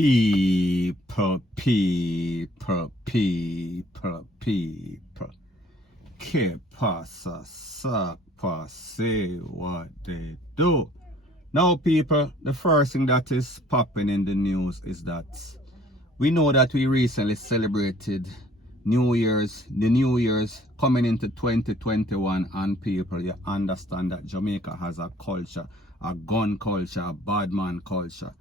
People. Que pasa, sapa, say what they do. Now, people, the first thing that is popping in the news is that we know that we recently celebrated the New Year's coming into 2021, and people, you understand that Jamaica has a culture, a gun culture, a bad man culture.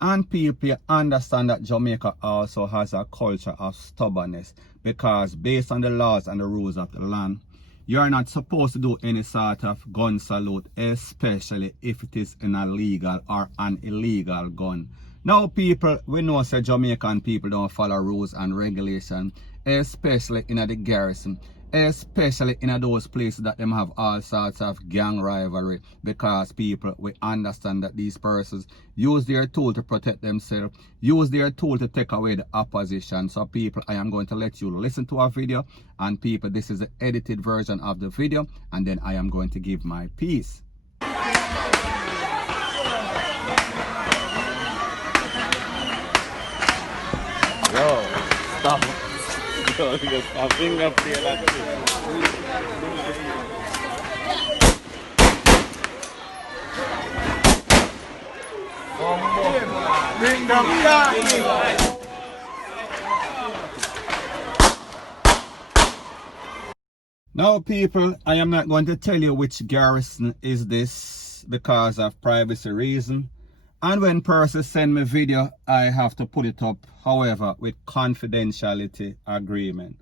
And people, you understand that Jamaica also has a culture of stubbornness, because based on the laws and the rules of the land, you are not supposed to do any sort of gun salute, especially if it is an illegal or an illegal gun. Now, people, we know that Jamaican people don't follow rules and regulations, especially in the garrison, especially in those places that them have all sorts of gang rivalry, because people, we understand that these persons use their tool to protect themselves, use their tool to take away the opposition. So people, I am going to let you listen to our video, and people, this is the edited version of the video, and then I am going to give my piece. Yo, stop. Yo, stop being up there like this. Bring them back. Now, people, I am not going to tell you which garrison is this because of privacy reason. And when persons send me video, I have to put it up, however, with confidentiality agreement.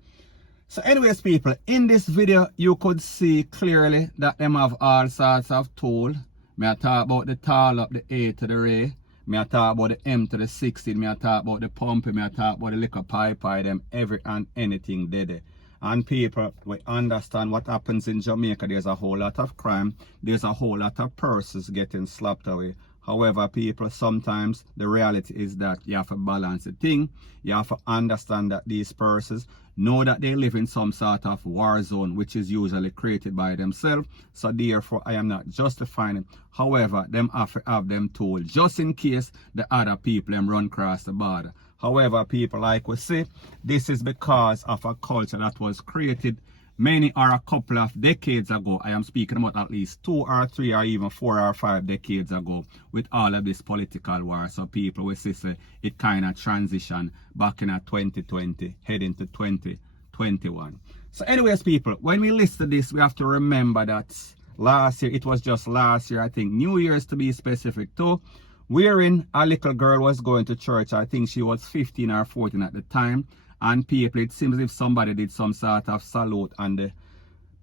So anyways, people, in this video, you could see clearly that them have all sorts of tool. Me I talk about the tall up, the A to the Ray. Me I talk about the M to the 16. Me I talk about the pump. Me I talk about the liquor pipe, them every and anything they do. And people, we understand what happens in Jamaica. There's a whole lot of crime. There's a whole lot of persons getting slapped away. However, people, sometimes the reality is that you have to balance the thing. You have to understand that these persons know that they live in some sort of war zone, which is usually created by themselves. So therefore, I am not justifying it. However, them have to have them told just in case the other people them run across the border. However, people, like we say, this is because of a culture that was created many or a couple of decades ago. I am speaking about at least 2 or 3 or even 4 or 5 decades ago with all of this political war. So people, we say it kind of transitioned back in 2020, heading to 2021. So anyways, people, when we listen to this, we have to remember that last year, it was just last year, I think, New Year's to be specific too, wherein a little girl was going to church. I think she was 15 or 14 at the time. And people, it seems as if somebody did some sort of salute and the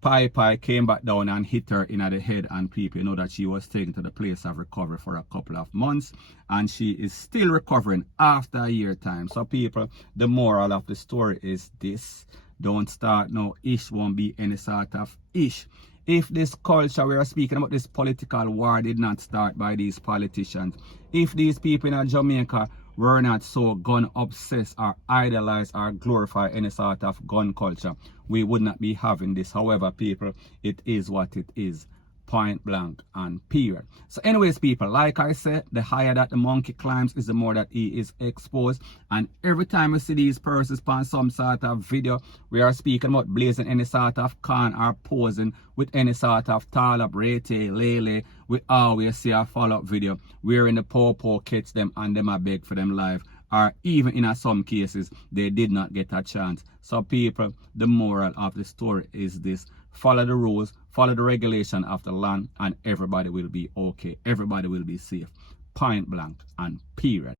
pipe came back down and hit her in the head, and people know that she was taken to the place of recovery for a couple of months, and she is still recovering after a year time. So people, the moral of the story is this: don't start no ish, won't be any sort of ish. If this culture we are speaking about, this political war, did not start by these politicians, if these people in Jamaica were not so gun obsessed or idolize or glorify any sort of gun culture, we would not be having this. However, people, it is what it is, point blank and period. So anyways, people, like I said, the higher that the monkey climbs is the more that he is exposed. And every time we see these persons on some sort of video, we are speaking about blazing any sort of con or posing with any sort of tall up, rete, lele, we always see a follow-up video wherein the po catch them and them are beg for them life, or even in some cases they did not get a chance. So people, the moral of the story is this: follow the rules, follow the regulation of the land, and everybody will be okay, everybody will be safe, point blank and period.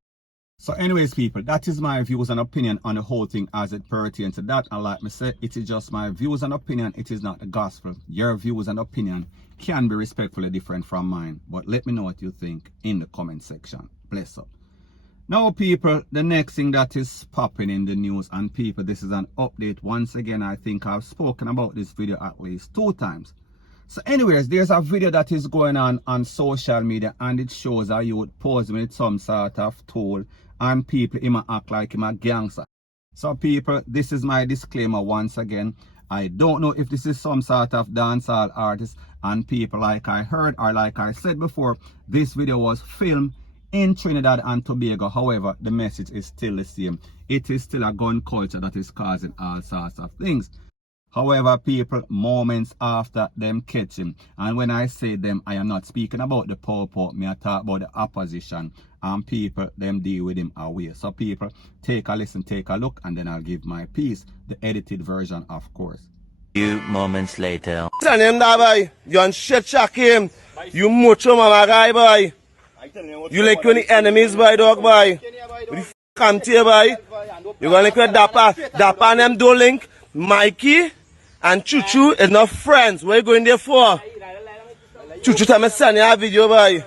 So anyways, people, that is my views and opinion on the whole thing as it pertains to that. And like me say, it is just my views and opinion, it is not the gospel. Your views and opinion can be respectfully different from mine, but let me know what you think in the comment section. Bless up. Now people, the next thing that is popping in the news, and people, this is an update. Once again, I think I've spoken about this video at least 2 times. So anyways, there's a video that is going on social media, and it shows a youth posing with some sort of tool, and people him act like him a gangster. So people, this is my disclaimer once again. I don't know if this is some sort of dancehall artist, and people, like I heard or like I said before, this video was filmed in Trinidad and Tobago. However, the message is still the same. It is still a gun culture that is causing all sorts of things. However, people, moments after them catch him, and when I say them, I am not speaking about the Popo, me I talk about the opposition, and people, them deal with him away. So people, take a listen, take a look, and then I'll give my piece, the edited version, of course. Few moments later. Send him there, boy. You on shit shack him. You mucho mama guy, boy. You like when the enemies, boy, dog, boy. You the f come to you, boy. You gonna link with Dapper. Dapper and them do link. Mikey and Chuchu is not friends. What you going there for? Chuchu tell me send you a video, boy.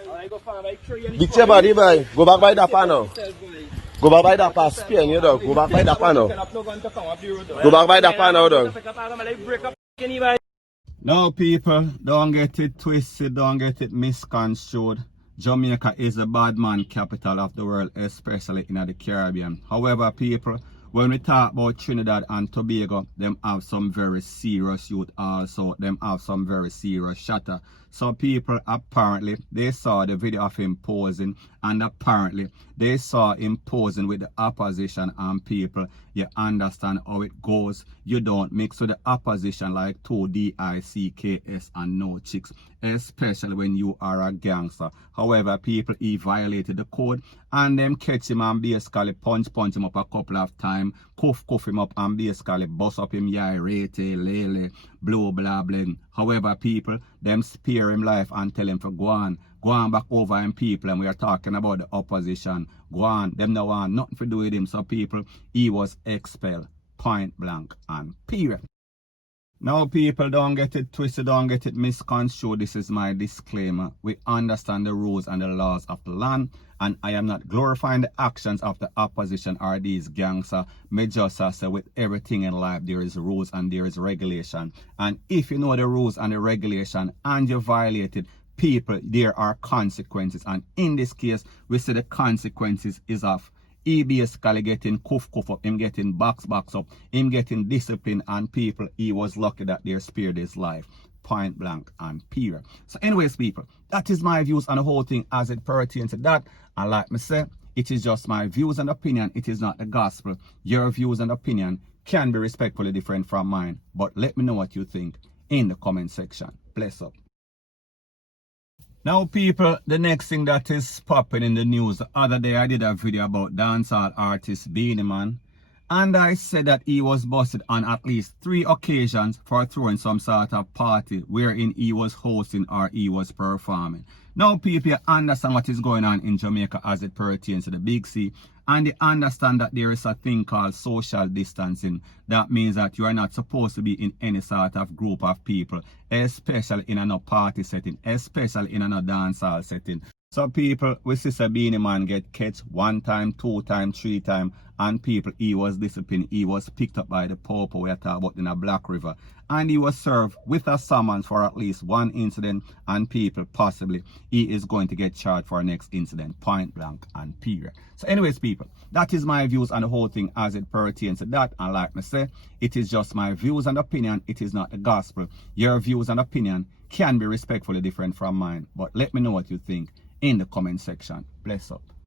Beat your body, boy. Go back by Dapper now. Go back by Dapper. Spear you, dog. Go back by Dapper now. Go back by Dapper now, dog. Now, people, don't get it twisted, don't get it misconstrued. Jamaica is the bad man capital of the world, especially in the Caribbean. However, people, when we talk about Trinidad and Tobago, them have some very serious youth also. Them have some very serious shatter. Some people, apparently, they saw the video of him posing, and apparently, they saw him posing with the opposition, and people, you understand how it goes. You don't mix with the opposition like two DICKS and no chicks, especially when you are a gangster. However, people, he violated the code, and them catch him and basically punch him up a couple of times, cuff him up and basically bust up him, yeah, rate, lele, blow, blah, blah. However, people, them spare him life and tell him for go on back over him, people, and we are talking about the opposition. Go on, them no want nothing to do with him. So people, he was expelled, point blank and period. Now, people, don't get it twisted, don't get it misconstrued. This is my disclaimer. We understand the rules and the laws of the land, and I am not glorifying the actions of the opposition or these gangsters. Me just say with everything in life, there is rules and there is regulation. And if you know the rules and the regulation and you violate it, people, there are consequences. And in this case, we see the consequences is of he basically getting cuff up, him getting box up, him getting discipline, and people, he was lucky that they spared his life. Point blank and period. So anyways, people, that is my views on the whole thing as it pertains to that. And like me say, it is just my views and opinion. It is not the gospel. Your views and opinion can be respectfully different from mine. But let me know what you think in the comment section. Bless up. Now, people, the next thing that is popping in the news, the other day I did a video about dancehall artist Beenie Man, and I said that he was busted on at least 3 occasions for throwing some sort of party wherein he was hosting or he was performing. Now, people, you understand what is going on in Jamaica as it pertains to the Big C, and you understand that there is a thing called social distancing. That means that you are not supposed to be in any sort of group of people, especially in a party setting, especially in a dancehall setting. So people, we see Beenie Man get catch 1 time, 2 time, 3 time, and people, he was disciplined. He was picked up by the Popo we are talking about in a Black River, and he was served with a summons for at least 1 incident, and people, possibly he is going to get charged for next incident, point blank and period. So anyways, people, that is my views on the whole thing as it pertains to that. And like me say, it is just my views and opinion. It is not the gospel. Your views and opinion can be respectfully different from mine, but let me know what you think in the comment section. Bless up.